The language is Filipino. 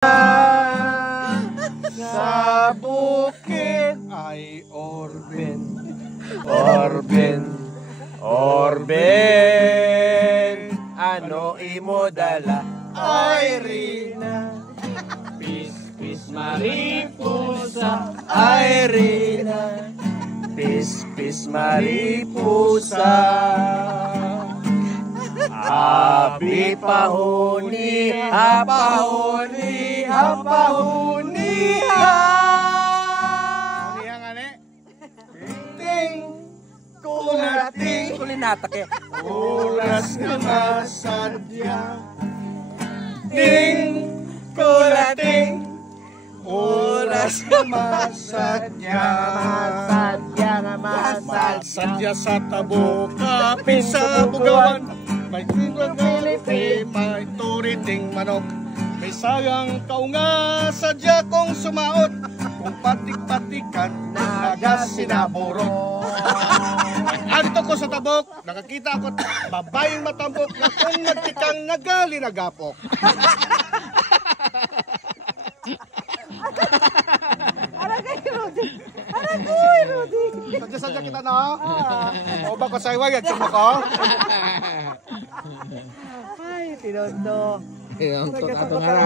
Sa bukid ay Orbin, Orbin, Orbin. Ano imo dala? Irina. Pis, pis, maripusa. Irina. Pis, pis, maripusa. Abi pahuni, hapahuni, hapahuni, ting, kulating, Kulinatak eh. oras na masadya. Ting, kulating, oras na masadya. Sadya na masal. Sadya sa tabo, kapin sa bugawan. May tingog Pilipin, may turiting manok. May sayang kaunga, sadya kong sumaot. Kung patik-patikan, nagas sinaburo. Adto ko sa tabok, nakakita ako babayang matambok na kung nagtikang nagali nagapok. Aragoy, Rudy. Sadya-sadya kita na. O ba ko sa iwag, mo ko? Ay, tinondo. Ang to nga